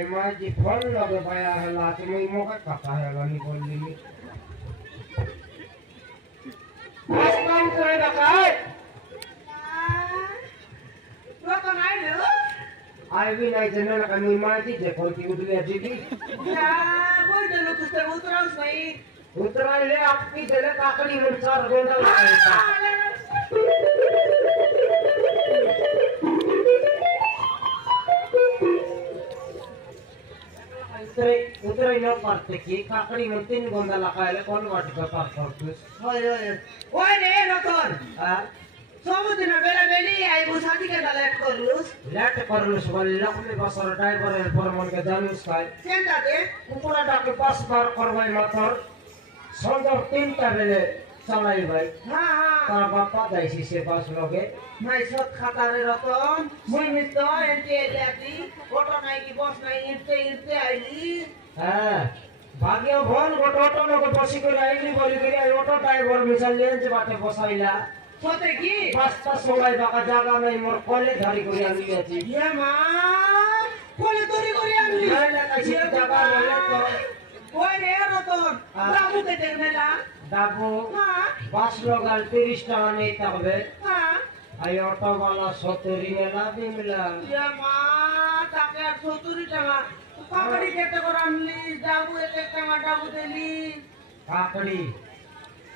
MI G phone লগে পায়া হলা তুমি মোকে কথা হলানি বললি আসমান করে দেখায় তো নাই রে আইবি নাই জেনে না আমি মাটি দেখো কি উঠলে আছিকি না কই দিল তুই উতরাস নাই উতরাইলে আপনি দিলে কাকড়ি মুরচার গোন্দা লাগাইতা उतरे न पारते की काकड़ी में 3 गोंदा लगाएले कोन वाट का पार करतुस ওই রে রতন हां सबदिन बेला बेली आइबो साथी के लेट करलुस लेट करलुस बोले लखमी बसर ड्राइवर पर मन के जानुस काय सेंदा दे ऊपर डाके पास बार करवाई मातर संजर 3टा बेले चलाई भाई हां हां तार बापा जाइसी से पास लोगे নাই সত খাতা রে রতন মুই নিত এন্টি এলাতি অটো নাই কি বস নাই ইতে ইতে আইলি हां भाग्य भन गोट ऑटो लोग बसी को आइली बोली करी ऑटो ड्राइवर मिसल लेंज बाटे बसाइला সতে কি पास्ता सोलाई बाका जागा নাই मोर कले धरी करी आनी आछि ইয়ে মা কোলে তরি করে আনলি নাই না কাছে জায়গা বলে তো ওই রে রতন বাবু কে দেখমেলা दाबू হ্যাঁ बस लोगाल 30 টাকা নেই থাকবে হ্যাঁ आई ऑटो वाला 70 নেলা দিমলা ইয়ে মা তাকে 70 টাকা কাকড়ি কেটে করে আনলি বাবু এক টাকা ডাবু দিলি কাকড়ি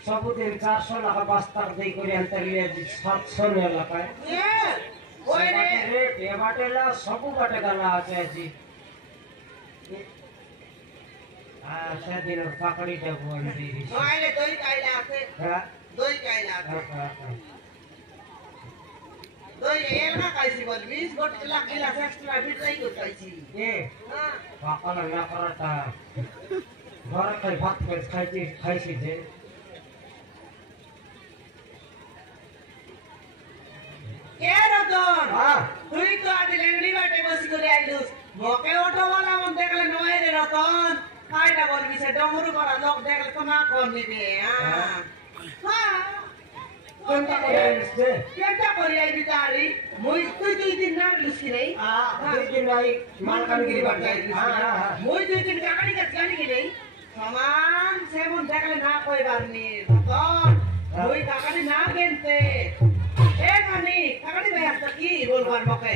सबुदिन 400 টাকা বাস্তার দেই করে আনতে লিয়ে 700 নেলা পায় এ ওই রে রেট এ বাটেলা সবু বাটে গালা আছে আজি সেদিন কাকড়ি দেবো আমি দিই নইলে দই খাইলা আছে হ্যাঁ দই খাইলা আছে দই এর না খাইছি বলবি গোট লাখ গিলাস এক্সট্রা বিটাই কো খাইছি এ হ্যাঁ পাকালা না করাটা ঘরে খাই ভাত খাইছি যে কে রতন হ্যাঁ তুই তো আজ লেংড়ি বাটে বসি করে আইলুস মোকে অটো वाला মন দেখলে নয় রে রতন কাইটা বলবি সে ডমরু করা লোক দেখলে তো না কোন দিবে হ্যাঁ হ্যাঁ কোনটা করে আইছে কেনটা করি আইবি তারি মুই তুই দুই দিন না লুসি নাই দুই দিন নাই মালকানগিরি বাট যাই হ্যাঁ মুই দুই দিন কাকাড়ি কাজ জানি কি নাই সমান সেমন দেখলে না কইবার নি রতন মুই কাকাড়ি না কেনতে এ কানি কাকাড়ি ভাই আসতা কি বলবার মকে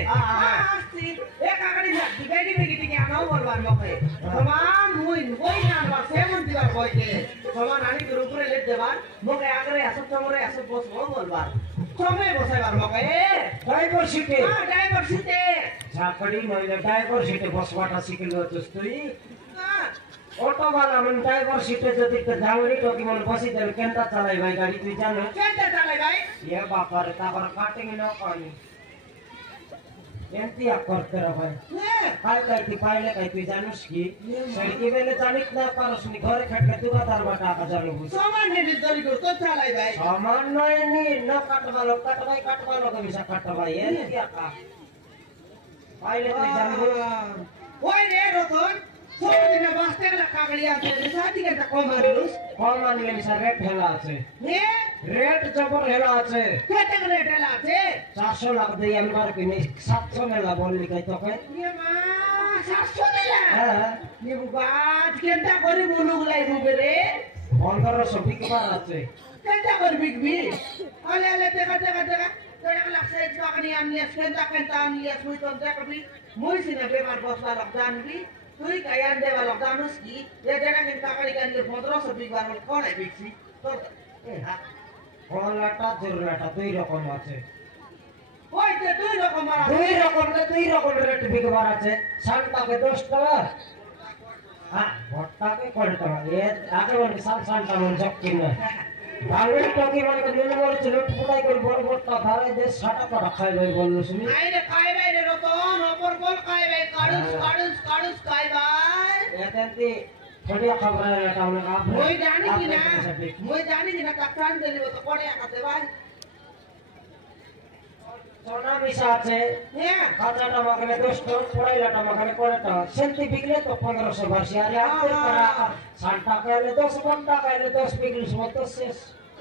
আসছি এ কাকাড়ি না দিবেনি বেগি দিকে আনাও বলবার মকে সমান মুই কই না আমার সেমন দিবার কইতে সমান আনি করে উপরে লেট দেবার মকে আগরে আসত তোমরে আসত বসবো বলবার সময় বসাইবার মকে ড্রাইভার সিটে হ্যাঁ ড্রাইভার সিটে ঝাকড়ি নইলে ড্রাইভার সিটে বসবাটা শিখিল হচ্ছিস তুই হ্যাঁ ऑटो वाला मन ड्राइवर सीटे जति त जावरी टोकी मन बसी देल केनता चलाई भाई गाड़ी तुई जानो কেনটা চালাই ভাই ये बापा रे तापर काटेंगे न पानी एंती आ करते रह भाई হ্যাঁ काय काय ती पाइले काय तुई जानोस की सड़की बेले जानित ना पारस नि घरे खट के दुकानदार बाटा का जानो बुझ সমান হেডে দরি করতে চালাই ভাই सामान्य नि न काटवालो के बिसा काटवाई ए क्या का पाइले तुई जानो ওই রে রতন সবদিনে বাসতে গেলে কাগড়ি আছে সাথী কেনটা কমারলুস कौन मान ले बिसा रेट हेला আছে হে रेट जबर हेला আছে কেটে গেলে ঢেলা আছে 400 লাখ দেই আমি বার কিনে 700 মেলা বললি কই তোকে ইয়ে মা 700 দিলা হ্যাঁ নিবু বাদ কেনটা করি মুলুগুলাই মুবে রে 1500 বিকবার আছে কেনটা করি বিকবি আলে আলে দেখা দেখা দেখা তোরা লাগছে টাকা নিয়ে আমি কেনটা কেনটা আমি তুই তো দেখবি মুই সিনা বেমার বসলা লাগ জানবি তুই কায়ান দেবা লাগ জানুস কি এ জানা কেন কাকাড়ি কান 1500 বিকবার বল কোন আই বিকছি তো কলাটা জোরলাটা দুই রকম আছে ওই যে দুই রকম আর দুই রকম রেট বিকবার আছে শালটাকে 10 টাকা হ্যাঁ ভট্টাকে কয় টাকা এ আগে বলি শালটা মন জক্কি না ভাঙের টকি মানে নুন মরিচ লুট পুটাই করে বড় বড়টা ধারে দেশ 60 টাকা খাই ভাই বললো শুনি আইরে খাই ভাই রে রতন অপর বল খাই ভাই কাড়ুস খাই ভাই এতেন্তি থড়িয়া খবর এটা অনেক আপ মই জানি কি না কাকান দেলি তো পড়ে আকাতে ভাই সোনা মিশা আছে হ্যাঁ কাঁচাটা মাখানে 10 টাকা পড়াইলাটা মাখানে 15 টাকা সেন্তি বিকলে তো 1500 বাসি আরে আপনি করা 60 টাকা এলে 10 কোন টাকা এলে 10 বিকলে সময় তো শেষ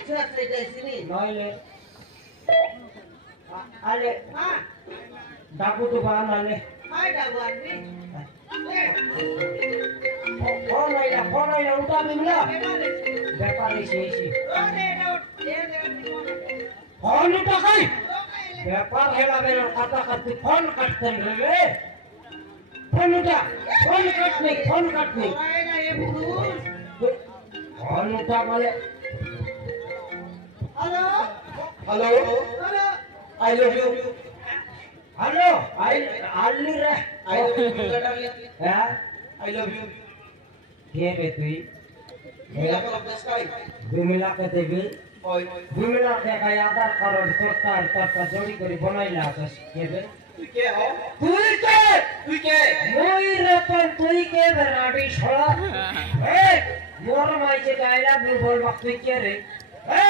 সেটা যাইছিনি নইলে আলে হ্যাঁ ডাকু তো বানালে হাই ডাবু আনবি फोन आइला उठा बिमला व्यापार इसी फोन उठा कई व्यापार हेला मेरा खाता करते फोन कटते रे फोन उठा फोन कट नहीं फोन उठा बोले hello I love you hello आई रे आई लव यू हां आई लव यू के बे तुई miracle of the sky Bimla के देवी ओए बिमला के का आधार कार्ड तोता जोड़ी करी बनाइला छस के बे तू के हो तुई के मोई रे पर तुई के बराडी छोड़ा ए मोर माई से गायला मैं बोल वक्त के रे ए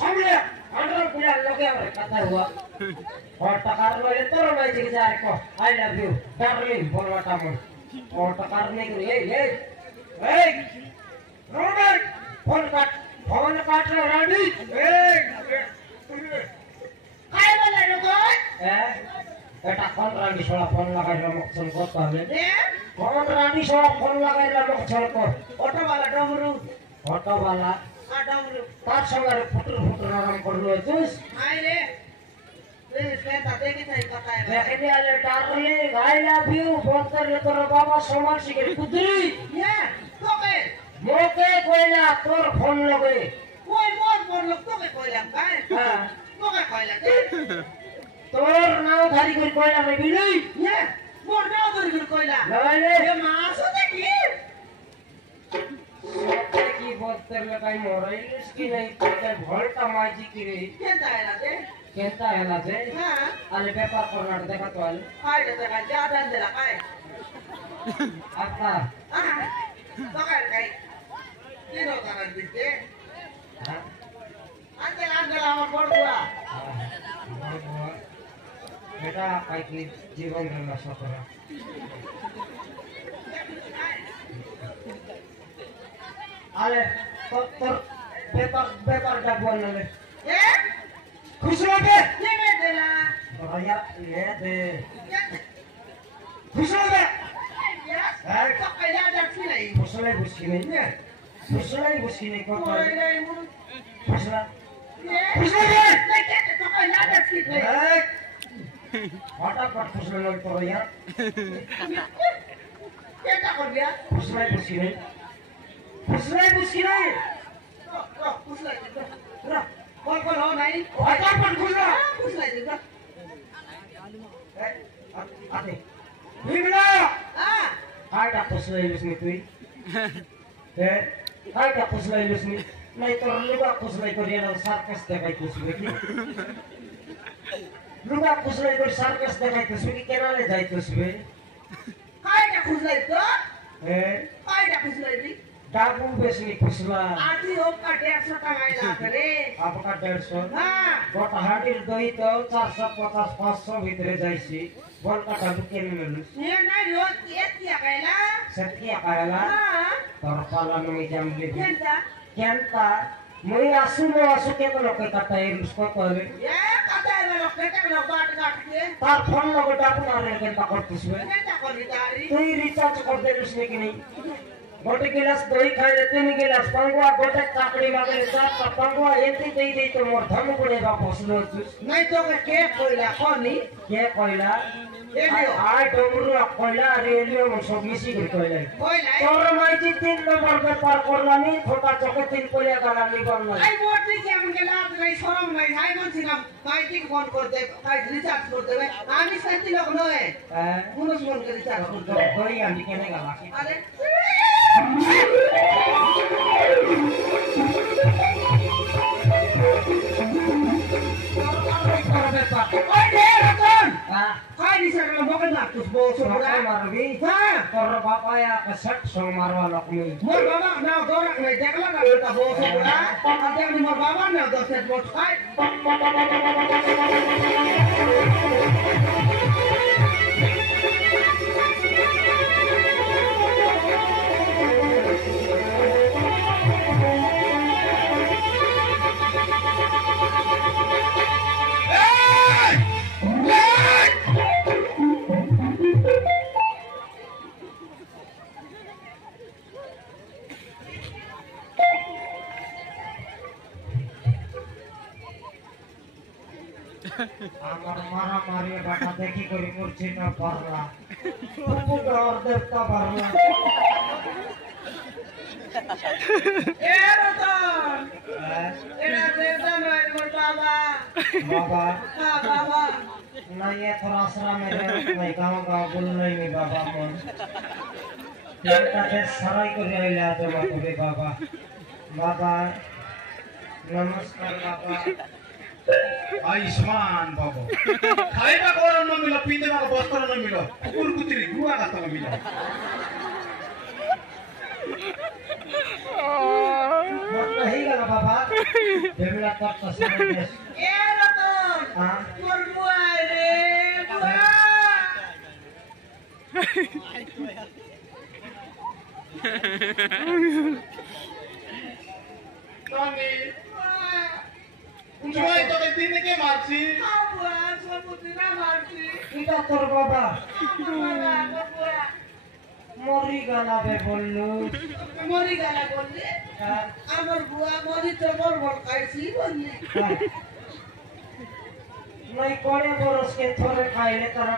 सामने अंडर पुला लगे और कथा हुआ और टकार ले तोर माई से जा को आई लव यू डार्लिंग बोलवाटा मन और टकार नहीं करे ए रोबर्ट फोन काट रे रेडी काय बोला नको এটা কোন রানী সোলা ফোন লাগাইলা মকসল করতে হবে রে কোন রানী সোলা ফোন লাগাইলা মকসল কর অটো वाला डमरू অটোওয়ালা आ डमरू তার সঙ্গে ফুটুর আরাম করলো জুস आय रे সেটা দেখি তাই কথা দেখে দিলে ডার্লিং আই লাভ ইউ বলতে তোর বাবা সমান শিখে কুদরি ये তোকে মোকে কইলা তোর ফোন লগে ওই মোর লোক তোকে কইলাম কাই হ্যাঁ তোকে কইলা তোর নাও ধারি করে কইলা রে বিলি ये মোর নাও ধরি কইলা লাগাইলে এ মাছ দেখি কি বলতে লাগাই মরাইলিস কি নাই তোকে ভলটা মাইজি কি রে কেনটা এলা দে কেনটা হেলা যে হ্যাঁ আলে ব্যাপার করনার দেখা তো আলে আইটা দেখা যা দান দিলা কাই আচ্ছা তোকে কাই কি নো কারণ দিতে আন্দেলা আমার বড়ুয়া এটা পাইকি জীবন নষ্ট করা আরে তোর ব্যাপারটা বললে এ খুশি হবে কে মে দেলা ভাইয়া এ দে খুশি হবে তোকে যা যাচ্ছি নাই খুশলাই বুঝি নেই না খুশলাই বুঝি নেই কত ওই রে মুর খুশলা খুশি হবে তোকে যা যাচ্ছি নাই হঠাৎ খুশলা লই তোর ইয়া কেটা করবিয়া খুশলাই বুঝি নেই খুশলাই বুঝি নেই খুশলাই রা কল হো নাই হঠাৎ খুশলা খুশলাই দিবা আতে বিমলা হ্যাঁ কাইটা খুশলাই লুসনি তুই কাইটা খুশলাই লুসনি নাই তোর লুগা খুশলাই করিয়া না সার্কাস দেখাই খুশলাই কি লুগা খুশলাই করে সার্কাস দেখাই খুশলাই কি কেনালে যাই খুশলাই কাইটা খুশলাই তো হ্যাঁ কাইটা খুশলাই দি ডাবু বেশনি খুশলা আদি হোক কা 150 টাকা লাগে आपका 150 হ্যাঁ গোটা হাড়ির দই তো 450 500 ভিতরে যাইছি বলটা ডাবু কেনে নেলুস এ নাই রোজ এতিয়া কাইলা সত্যি আকালা হ্যাঁ তোর পালা নই জামলে কেনটা কেনতা মই আসু কেন লোকে কাটা এরুস কত হবে এ কাটা এলো কেটা কেন বাট কাটকে তার ফোন লগে ডাবু না রে কেনতা করতিস কেটা করবি তারি তুই রিচার্জ করতে দিস নাকি নেই गोटे गिलास दही खाइले 3 गिलास पंगुआ गोटे काकड़ी मागले 4 पंगुआ एती देई तो मोर धन पड़ेगा फसलो নাই তোকে কে কইলা কোনি के कहला एलियो आय डमरू कहला रेलियो सब मिसी के कहला কইলা तोर माइती 3 नंबर पे पार करलानी छोटा चके 3 कोलिया गाला निकल ना আই মোটি কেমন গেলা নাই শরম নাই হাই মনছিলাম মাইটিং ফোন করতে কাই রিচার্জ করতে আমি শান্তি লোক নয় পুনস ফোন করে রিচার্জ করতে दही आंटी केने गाला আরে ওই রে রতন কাই রিচার্জ মোবাইল না তুই বলছো Sokai marbi হ্যাঁ তোর বাবা ya keset song marwa lokmi মোর বাবা না দৌড়া নাই দেখলা না এটা বলছো না আদে আমি মোর বাবা না 10 বছর খাই মারা মারিয়ে বাটা দেখি করি মরছি না পারলা তবু ডর দেবতা পারলা এ রতন এটা দেবতা নয় মোর বাবা বাবা হ্যাঁ বাবা না ये थोड़ा आसरा मेरे नहीं गाँव बोल नहीं बाबा मन একটা সারাই করে আইলা জমা করে বাবা বাবা নমস্কার বাবা आयुष्मान बाबू खाइबा गरम न मिलो पिंदेमा वस्त्र न मिलो कुकुर कुत्री गुवा गात न मिलो मत नहीं गला बाबा देवला तक तस्वीर এ রতন हां মোর বুয়া রে বুয়া स्वामी জয় তোকে দিনে কে মারছি বুয়া সবুতি না মারছি এটা তোর বাবা বাবা বুয়া মরি গালাবে বললু মরি গেলা বললি আমার বুয়া মরি তো বল বল খাইছি বললি नहीं कोड़े बरस के थोड़े खाइले तरह